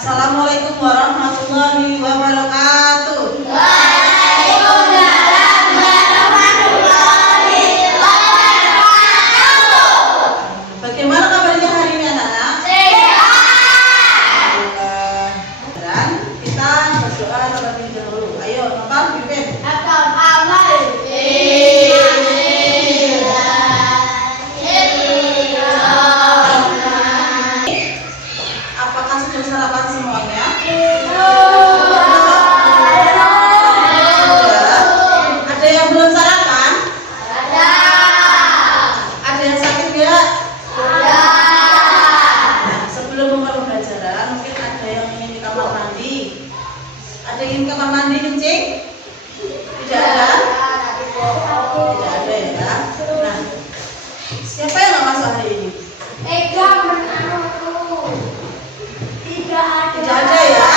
Assalamualaikum warahmatullahi wabarakatuh. Waalaikumsalam warahmatullahi wabarakatuh. Bagaimana kabarnya hari ini anak-anak? Sehat. Dan kita berdoa terlebih dahulu. Ayo, Bapak pimpin. Akan amal. Apakah sudah sarapan semuanya? Ada yang belum sarapan? Ada yang sakit nggak? Nah, sebelum memulai pembelajaran, mungkin ada yang ingin di kamar mandi. Ada yang ingin kamar mandi kencing? Tidak ada? Tidak ada ya. Nah, siapa yang nggak masuk hari ini? Tidak ada ya.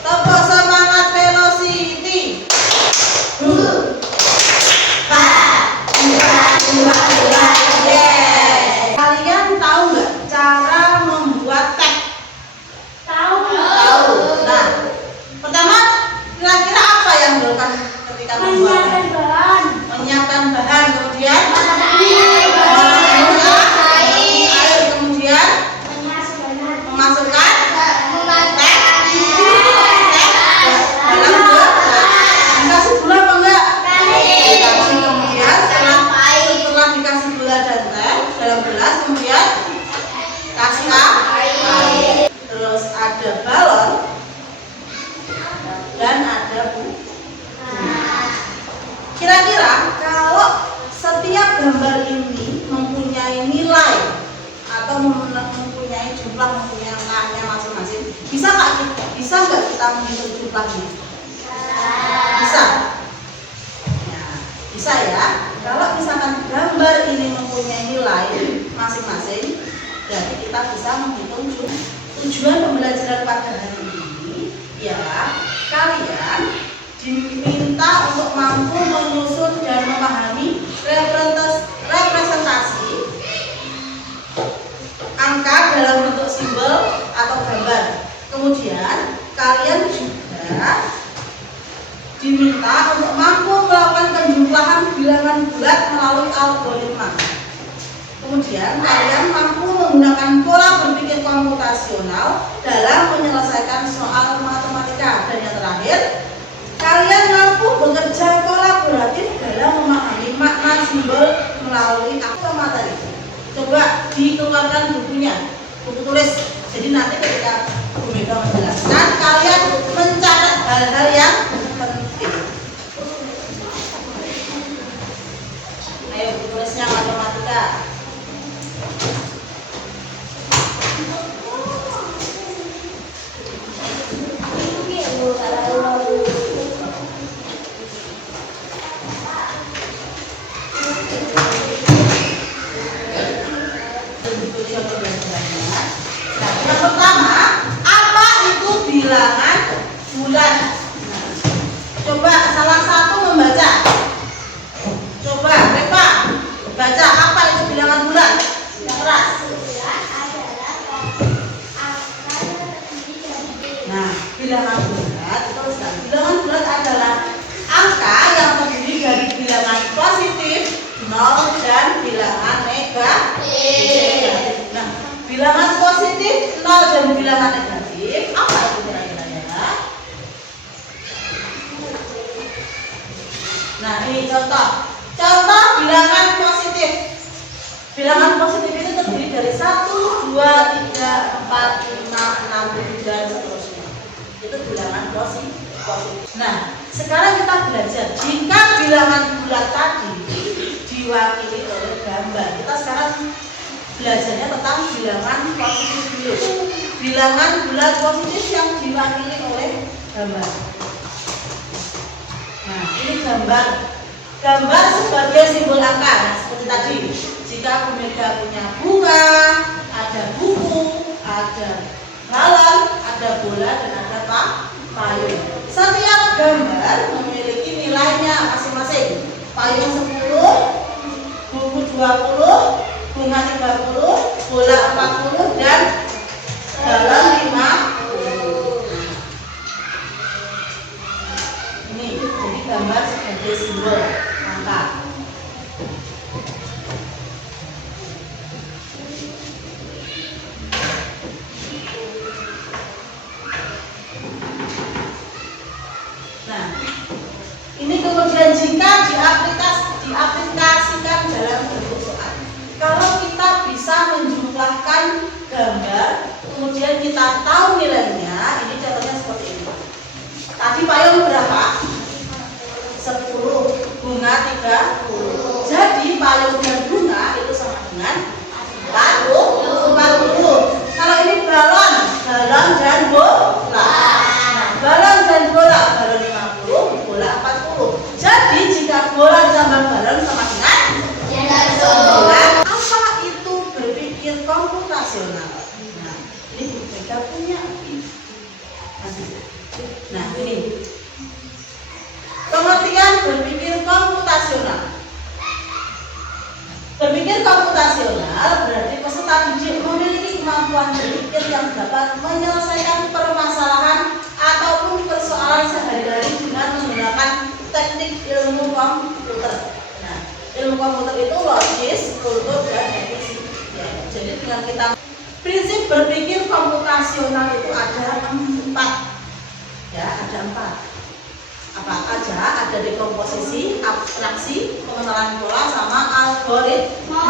Tepuk semangat Velocity. Yes. Kalian tahu nggak cara membuat teh? Tahu. Nah, pertama kira-kira apa yang dilakukan ketika membuat teh? Menyiapkan bahan, kemudian air, kemudian memasukkan teh dalam gelas. Dikasih gula apa enggak? Dikasih. Kemudian setelah dikasih gula dan teh dalam gelas, kemudian kasih air. Terus ada balon dan ada bunga. Kira-kira kalau setiap gambar ini mempunyai nilai atau mempunyai jumlah, mempunyai angkanya masing-masing, bisa nggak kita menghitung jumlahnya? Bisa. Nah, bisa ya. Kalau misalkan gambar ini mempunyai nilai masing-masing, berarti kita bisa menghitung jumlah. Tujuan pembelajaran pada hari ini ialah kalian diminta untuk mampu menyusun dan memahami representasi angka dalam bentuk simbol atau gambar. Kemudian kalian juga diminta untuk mampu melakukan penjumlahan bilangan bulat melalui algoritma. Kemudian kalian mampu menggunakan pola berpikir komputasional dalam menyelesaikan soal matematika. Dan yang terakhir, kalian mampu bekerja kolaboratif dalam memahami makna simbol melalui akte materi. Coba dikeluarkan bukunya, buku tulis. Jadi nanti ketika Bu Mega menjelaskan, kalian mencatat hal-hal yang penting. Ayo, buku tulisnya matematika. Nah, yang pertama, apa itu bilangan bulat? Nah, coba salah satu membaca. Coba, Reva, baca apa itu bilangan bulat? Yang keras. Nah, bilangan bulat, teruskan. Bilangan bulat adalah angka yang terdiri dari bilangan positif, 0 dan bilangan negatif. Nah, bilangan positif 0 dan bilangan negatif apa itu kira-kira ya? Nah, ini contoh bilangan positif. Bilangan positif itu terdiri dari 1, 2, 3, 4, 5, 6, 7 dan seterusnya. Itu bilangan positif. Nah, sekarang kita belajar jika bilangan bulat tadi diwakili oleh gambar. Kita sekarang belajarnya tentang bilangan positif dulu. Bilangan bulat positif yang diwakili oleh gambar. Nah, ini gambar sebagai simbol angka. Nah, seperti tadi, jika Bu Mega punya bunga, ada buku, ada balon, ada bola, dan ada payung. Setiap gambar memiliki nilainya masing-masing. Payung 10, buku 20, bunga 30, bola 40, dan balon 50. diminta tahu nilainya, ini contohnya seperti ini. Tadi payung berapa? 10, bunga 30. Jadi payung dan bunga itu sama dengan 40. Kalau ini balon dan bola. Nah, balon dan bola, balon 50, bola 40. Jadi jika bola ditambah balon sama dengan 9. Apa itu berpikir komputasional? Nah, ini Bu Mega punya. Nah, ini pengertian berpikir komputasional. Berpikir komputasional berarti peserta didik memiliki kemampuan berpikir yang dapat menyelesaikan permasalahan ataupun persoalan sehari-hari dengan menggunakan teknik ilmu komputer. Nah, ilmu komputer itu logis, kultur, dan efisien. Ya, jadi dengan kita prinsip berpikir komputasional itu ada 4. Ya, ada 4. Apa aja? Ada dekomposisi, abstraksi, pengenalan pola, sama algoritma.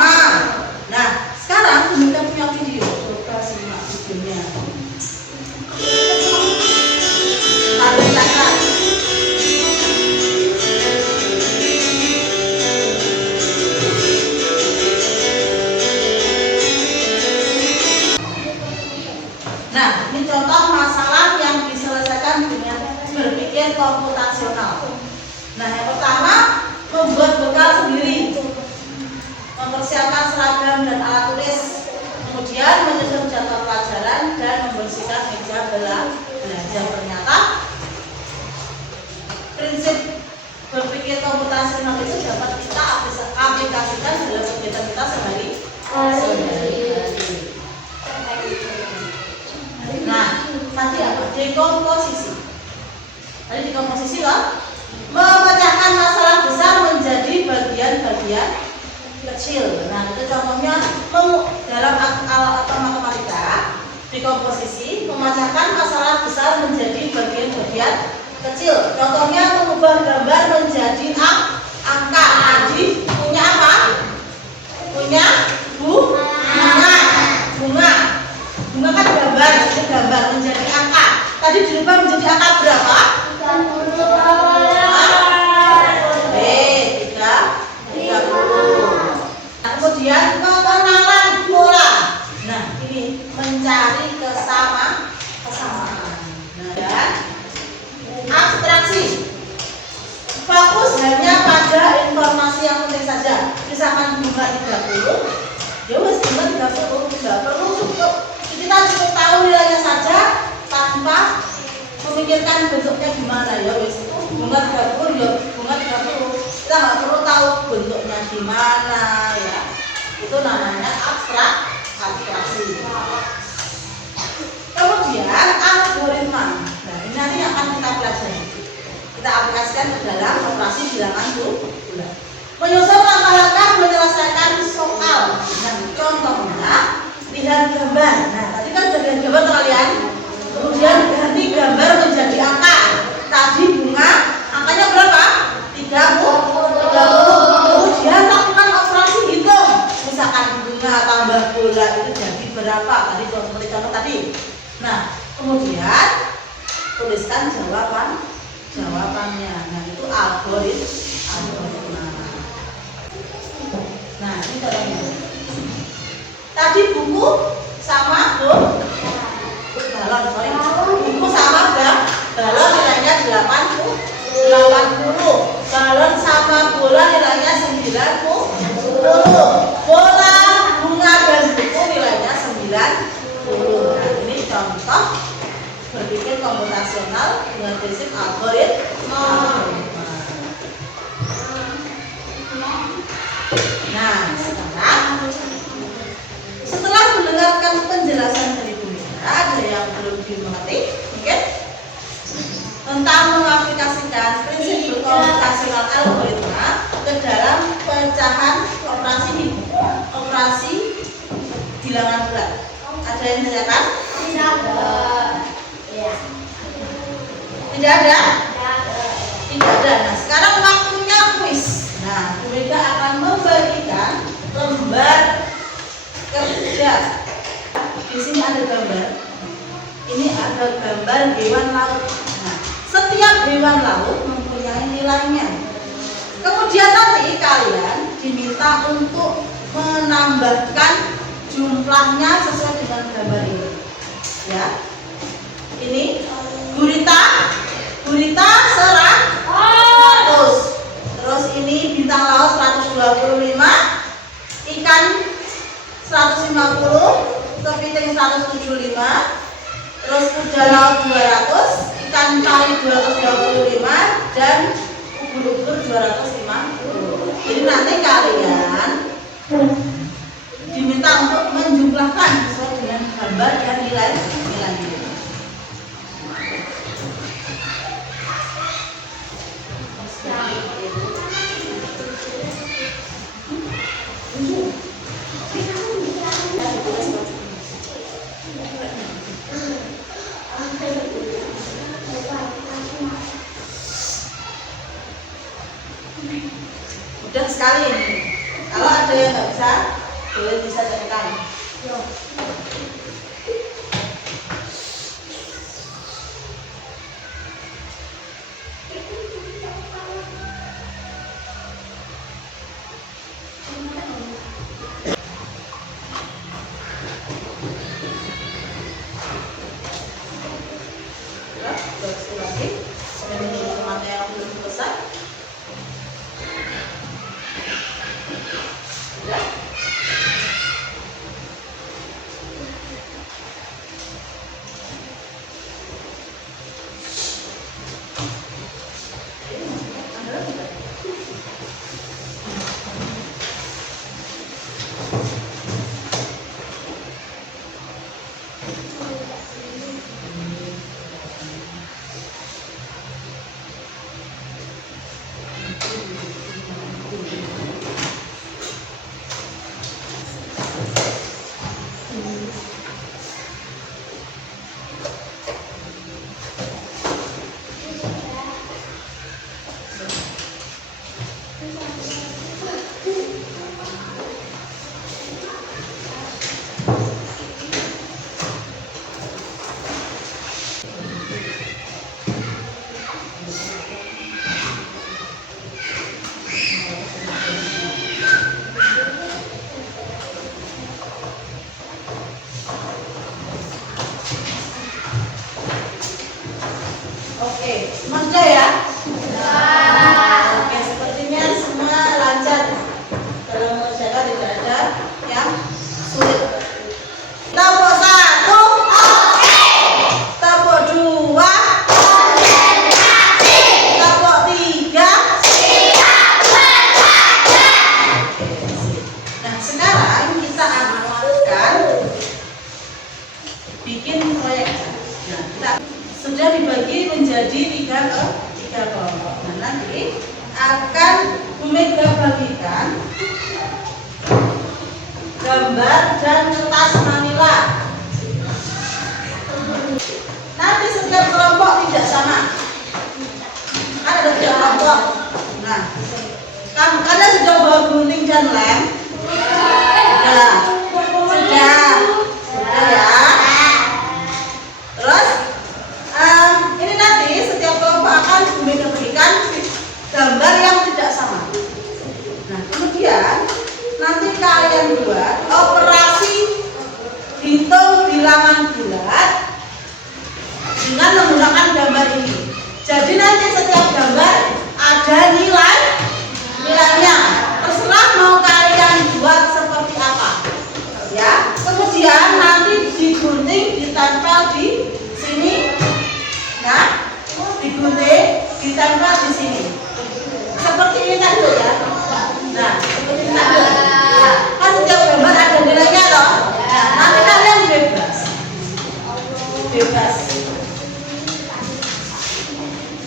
Nah, sekarang kita punya video. Coba simak videonya. Tampilkan. Nah, ini contoh masalah yang diselesaikan dengan berpikir komputasional. Nah, yang pertama, membuat bekal sendiri, mempersiapkan seragam dan alat tulis, kemudian menyusun jadwal pelajaran dan membersihkan meja belajar. Ternyata prinsip berpikir komputasional itu dapat kita aplikasikan dalam kegiatan kita sehari-hari. Nah, tadi apa? Dekomposisi. Tadi dekomposisi loh, memecahkan masalah besar menjadi bagian-bagian kecil. Nah, itu contohnya dalam atau matematika, dekomposisi memecahkan masalah besar menjadi bagian-bagian kecil. Contohnya mengubah gambar menjadi angka. Tadi punya apa? Punya bunga kan gambar, itu gambar menjadi angka. Tadi dirubah menjadi angka berapa? 30. Kemudian pengenalan pola. Nah, ini mencari kesamaan. Nah, dan abstraksi. Fokus hanya pada informasi yang penting saja. Misalkan bunga 30, ya wes bunga 30, tidak perlu cukup. Kita cukup tahu nilainya saja tanpa memikirkan bentuknya gimana. Ya wes bunga 30, ya bunga 30. Kita nggak perlu tahu bentuknya gimana, ya. Itu namanya abstraksi. Kemudian algoritma. Nah, ini nanti akan kita pelajari. Kita aplikasikan ke dalam operasi bilangan bulat. Menyusun langkah-langkah menyelesaikan soal. Nah, contohnya lihat gambar. Nah, tadi kan sudah lihat gambar kalian. Kemudian ganti gambar menjadi angka. Tadi bunga, angkanya berapa? 30. Kemudian lakukan operasi hitung. Misalkan bunga tambah bola itu jadi berapa? Tadi seperti contoh tadi. Nah, kemudian tuliskan jawabannya. Nah, itu algoritma. Nah, ini contohnya. Tadi buku sama balon, buku sama balon nilainya 80. Balon sama bola nilainya 90. Bola, bunga, dan buku nilainya 90. Nah, ini contoh berpikir komputasional dengan prinsip algoritma. Nah, sekarang setelah mendengarkan penjelasan dari Bu Mega, ada yang belum dimengerti mungkin tentang mengaplikasikan prinsip komputasional algoritma ke dalam pecahan operasi bilangan bulat. Ada yang ditanyakan? Tidak ada? Tidak ada. Nah, sekarang waktunya kuis. Nah, Bu Mega akan membagikan lembar kerja. Di sini ada gambar. ini ada gambar hewan laut. Nah, setiap hewan laut mempunyai nilainya. Kemudian nanti kalian diminta untuk menambahkan jumlahnya sesuai dengan gambar ini. Ya, ini gurita 100. Terus ini bintang laut 125, ikan 150, kepiting 175, terus kuda laut 200, ikan pari 225, dan ubur-ubur 250. Jadi nanti kalian diminta untuk menjumlahkan sesuai dengan gambar dan nilai-nilainya. Mudah sekali ini. Kalau ada yang nggak bisa, boleh bisa tekan. Terus lagi, semuanya yang belum selesai. Oke, semuanya ya. Oke, sepertinya semua lancar dalam mengerjakan, tidak ada yang sulit. Tabok 1, oke. Tabok 2, konsentrasi. Tabok 3, siap belajar. Nah, sekarang kita akan bikin proyek. Nah, kita sudah dibagi menjadi tiga kelompok. Nah, nanti akan Bu Mega bagikan gambar dan kertas manila. Nanti setiap kelompok tidak sama. Ada 3 kelompok. Nah, kalian sudah bawa gunting dan lem? Sudah ya. Terus ini nanti setiap kelompok akan diberikan gambar yang tidak sama. Nah, kemudian nanti kalian buat operasi hitung bilangan bulat dengan menggunakan gambar ini. Jadi nanti setiap gambar ada nilainya. Terserah mau kalian buat seperti apa. Ya. Kemudian nanti digunting, ditempel di sini. Nah, digunting, ditempel di sini. Seperti ini tadi ya. Nah, seperti ini tadi. Nah, kan setiap gambar ada nilainya loh. Nah, nanti kalian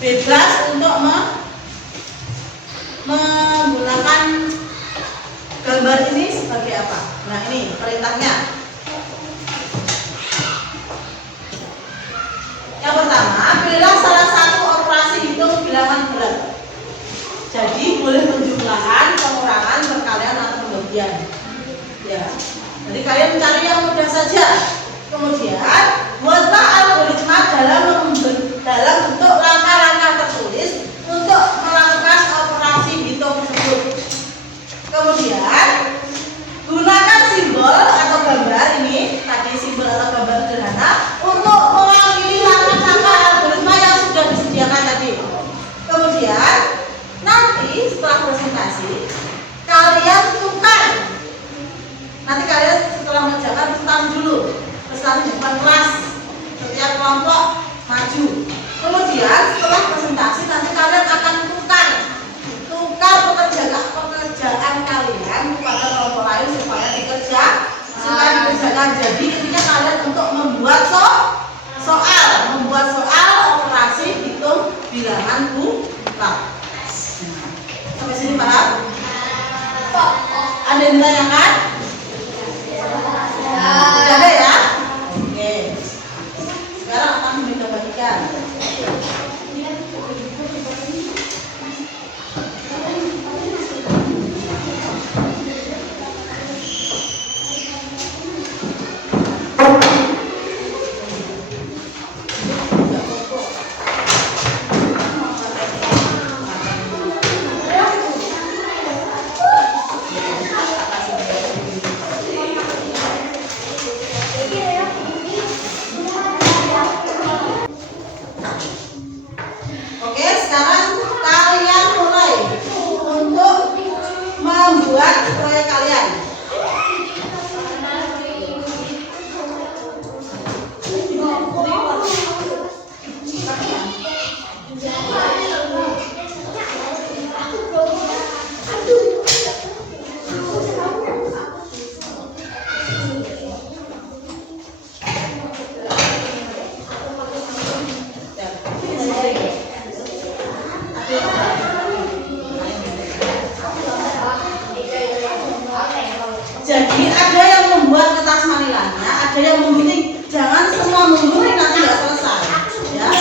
bebas untuk menggunakan gambar ini sebagai apa. Nah, ini perintahnya. Yang pertama, pilihlah salah satu operasi hitung bilangan bulat. Jadi boleh penjumlahan, pengurangan, perkalian atau pembagian. Ya. Jadi kalian mencari yang mudah saja. Kemudian buatlah algoritma Nah, jadi intinya kalian untuk membuat soal operasi hitung bilangan bulat. Sampai sini paham? Ada yang ditanyakan? Tidak ada ya? Oke. Sekarang akan kita bagikan. Oke, sekarang kalian mulai untuk membuat proyek kalian. Jadi ada yang membuat kertas manilanya, ada yang menggunting. Jangan semua menggunting, nanti nggak selesai. Ya.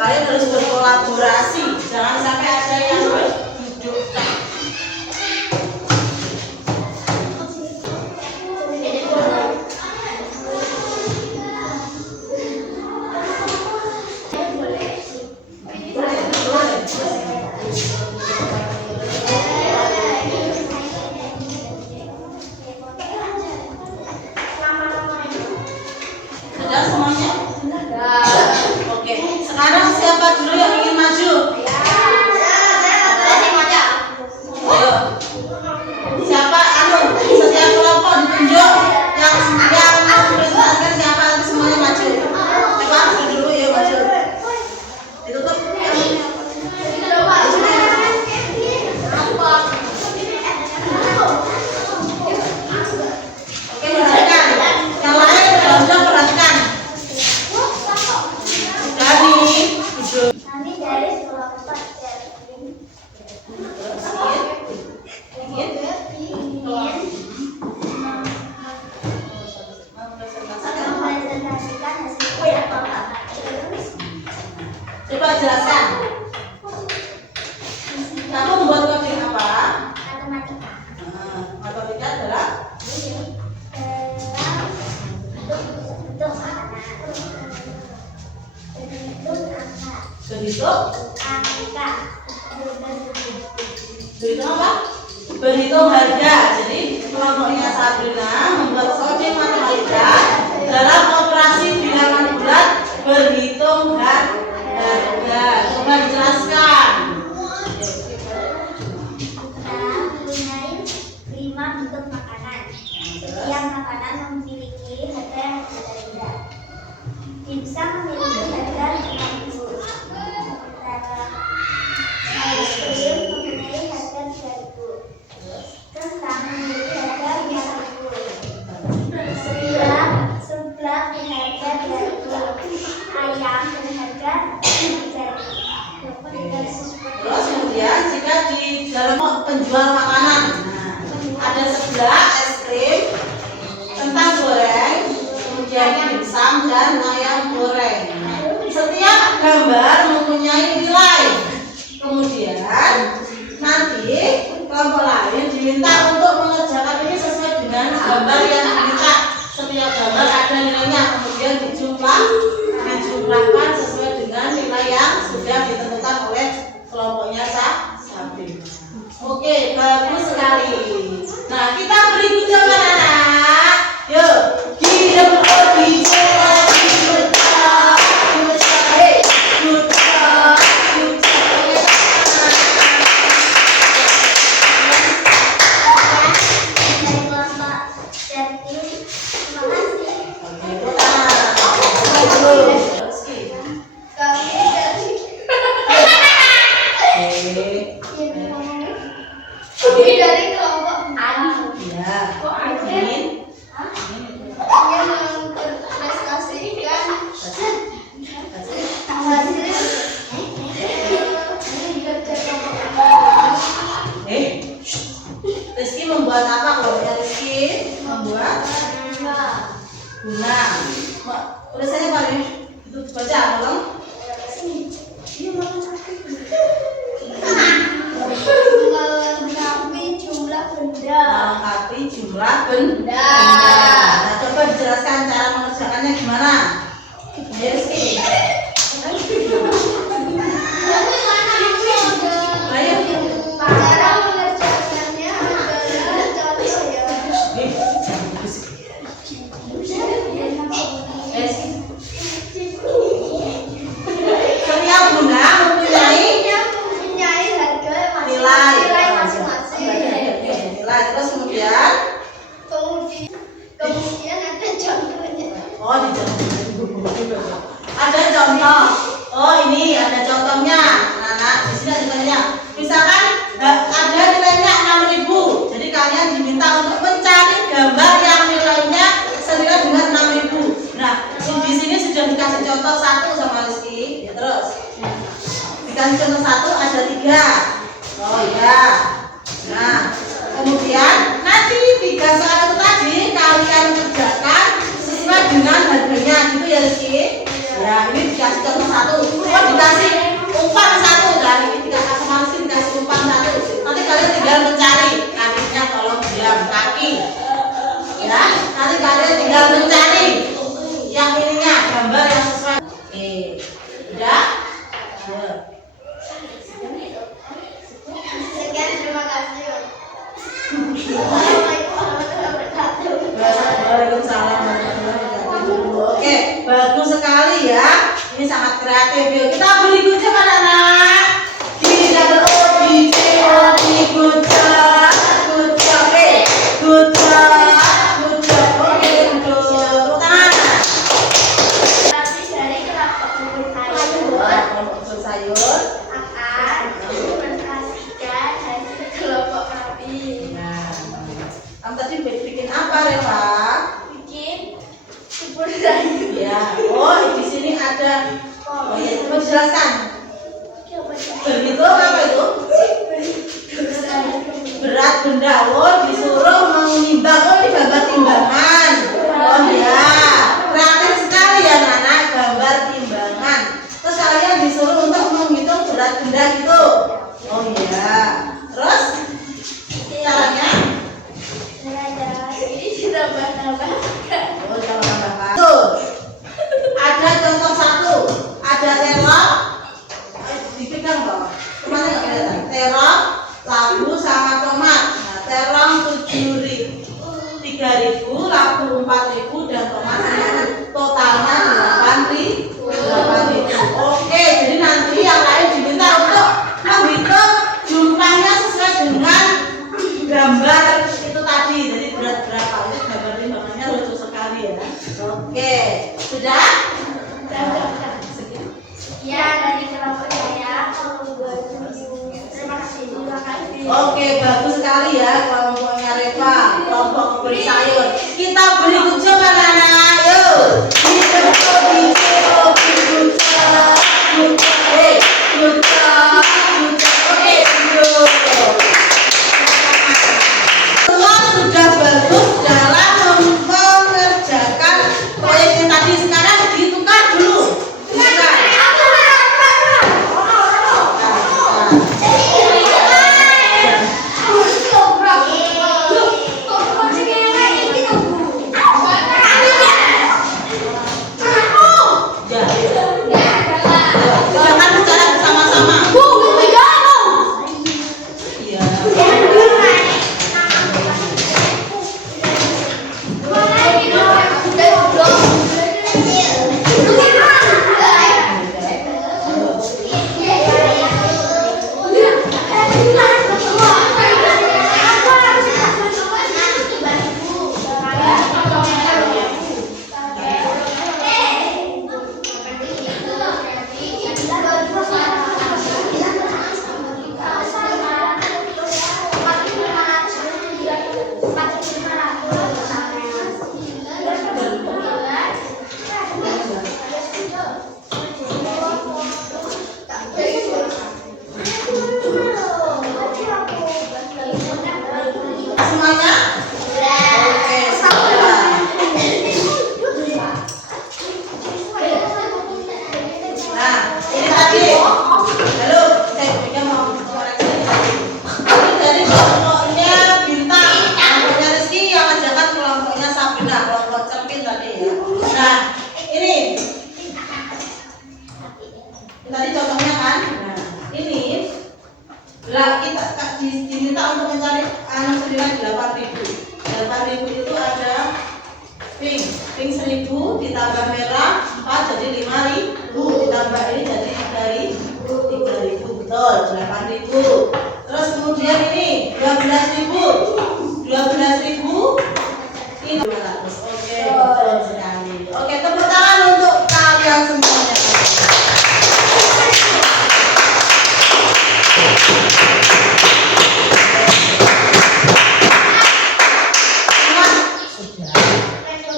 Kalian harus berkolaborasi, jangan sampai ada yang duduk. Sudah semuanya? Oke, sekarang siapa dulu yang ingin maju? Ayo. Siapa setiap kelompok ditunjuk yang mau presentasikan siapa, nanti semuanya maju. Coba dulu ya maju. Ditutup. Oke, perhatikan. Yang lain dalam perhatikan. Kami dari kelompok mempresentasikan hasil proyek Bapak. Coba jelaskan. Kamu membuat coding apa? Matematika. Matematika adalah Bentuk makanan. Bentuk angka. berhitung. Angka. Berhitung apa? Berhitung harga. Jadi kelompoknya Sabrina membuat coding matematika dalam operasi bilangan bulat berhitung harga. Coba dijelaskan. Kita mempunyai 5 bentuk makanan. Setiap makanan memiliki harga yang berbeda. Dimsum memiliki harga dalam penjual makanan. Nah, ada sebelah es krim, kentang goreng, kemudian dimsum dan ayam goreng. Setiap gambar mempunyai nilai. Kemudian nanti kelompok lain diminta untuk mengerjakan ini sesuai dengan gambar yang diminta. Setiap gambar ada nilainya, kemudian dijumlahkan sesuai dengan nilai yang sudah ditentukan oleh kelompoknya satu. Oke, bagus sekali. Nah, kita berikutnya anak-anak. Yuk, hidup lebih dari kelompok Adi. ya. Kok Adi? Dia mempresentasikan hasil kerja kelompok Adi. Rizky membuat apa kelompoknya Rizky? Membuat bunga. Tulisannya apa nih? Itu baca tolong. Melengkapi jumlah benda. Melengkapi jumlah benda. Nah, coba dijelaskan cara mengerjakannya gimana? Ya Rizky. Cara mengerjakannya adalah cari saya. Setiap benda mempunyai harga nilai masing-masing. Nilai terus kemudian Kemudian ada contohnya. oh di contoh. Ada contoh. Oh ini ada contohnya. Anak di sini ada contohnya. Misalkan ada nilainya 6.000. Jadi kalian diminta untuk mencari gambar yang nilainya senilai dengan 6.000. Nah, di sini sudah dikasih contoh 1 sama Rizky. Ya, terus dikasih contoh 1 ada 3. Oh iya. Nah, kemudian nanti 3 soal itu tadi kalian kerjakan sesuai dengan harganya gitu ya Rizky. Ya, ini dikasih contoh 1. Oh, dikasih umpan 1. Dan ini dikasih sama Rizky dikasih umpan 1. Nanti kalian tinggal mencari. Kakinya tolong diam, kaki. Ya, nanti kalian tinggal mencari yang ininya, gambar yang sesuai. Oke. Udah? Ya. Sekian, terima kasih. Assalamualaikum warahmatullahi wabarakatuh. Waalaikumsalam warahmatullahi wabarakatuh. Oke, bagus sekali ya. Ini sangat kreatif. Yuk kita berikutnya anak-anak. Kita berobij, good job, good job, good job, good job. Oke, untuk tangan. Tapi dari kelompok Sayur akan mengasihkan hasil kelompok kami. Nah, kamu tadi bikin apa, Reva? Bikin bubur sayur. Ya. Oh, di sini ada. Oh ya, coba jelaskan. Berhitung apa itu? Berat benda. Oh, disuruh menimbang. Oh, ini gambar timbangan. Oh ya, kreatif sekali ya anak-anak, gambar timbangan. Terus kalian disuruh untuk menghitung berat benda gitu. Oh iya. Terus caranya? Ini ditambah-tambahkan. Oh, jangan tambahkan. Tuh. Ada contoh 1. Ada terong. Dipegang dong. Kemana nggak kelihatan? Terong, labu sama tomat. Nah, terong 7.000, 3.000, labu 4.000 dan tomat 1.000. Totalnya 8.000. Oke, jadi nanti yang lain diminta untuk menghitung jumlahnya sesuai dengan gambar itu tadi. Jadi berat berapa? Ini gambar timbangannya lucu sekali ya. Oke, sudah? Sekian dari kelompok saya. Terima kasih. Oke, bagus sekali ya kelompoknya Reva, kelompok bersayur. Kita berikutnya anak-anak, yuk. Kita Oke, yuk. diminta untuk mencari senilai 8.000. 8.000 itu ada pink 1.000 ditambah merah 4 jadi 5.000 ditambah ini jadi 3.000 betul 8.000. Terus kemudian ini 12.000 ini 200. Oke, betul sekali. Oke, tepuk tangan untuk kalian semuanya.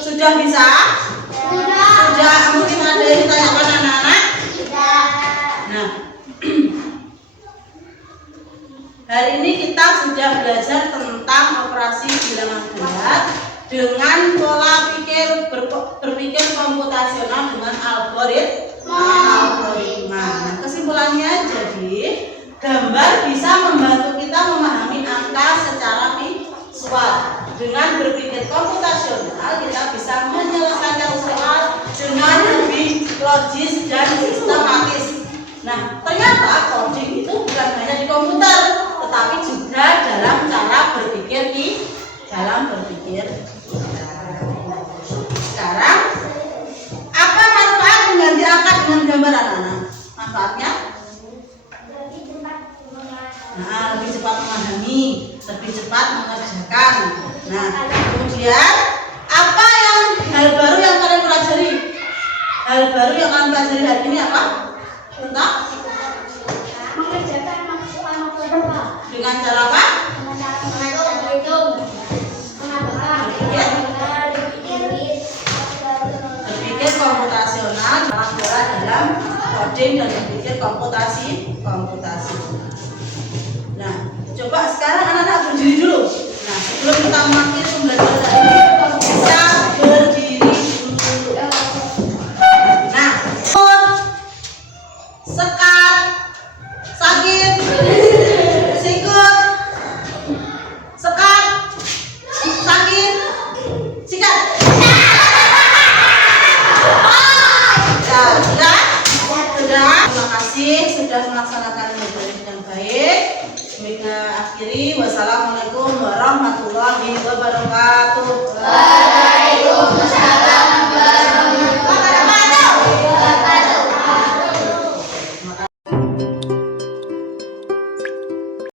Sudah bisa? Sudah. Mungkin ada yang ditanyakan anak-anak? Nah, hari ini kita sudah belajar tentang operasi bilangan bulat dengan pola berpikir komputasional dengan algoritma. Nah, kesimpulannya jadi gambar bisa membantu kita memahami angka secara visual. Dengan berpikir komputasional kita bisa menyelesaikan soal dengan lebih logis dan sistematis. Nah, ternyata coding itu bukan hanya di komputer, tetapi juga dalam cara berpikir Sekarang, apa manfaat mengganti angka dengan gambar anak-anak? Manfaatnya? Nah, lebih cepat memahami, lebih cepat mengerjakan. Nah, kemudian apa hal baru yang kalian pelajari? Hal baru yang kalian pelajari hari ini apa? Tentang mengerjakan maksimal dengan cara apa? Berpikir komputasional, pola dalam coding dan berpikir komputasi. Nah, coba sekarang anak-anak berdiri dulu. Nah, sebelum kita mengakhiri pembelajaran hari ini, bisa berdiri dulu. Nah, sekat, sakit, sikut, sekat, sakit, sikat. Sudah. Terima kasih sudah melaksanakan pembelajaran dengan baik. Kita akhiri. Wassalamualaikum warahmatullahi wabarakatuh. Waalaikumsalam.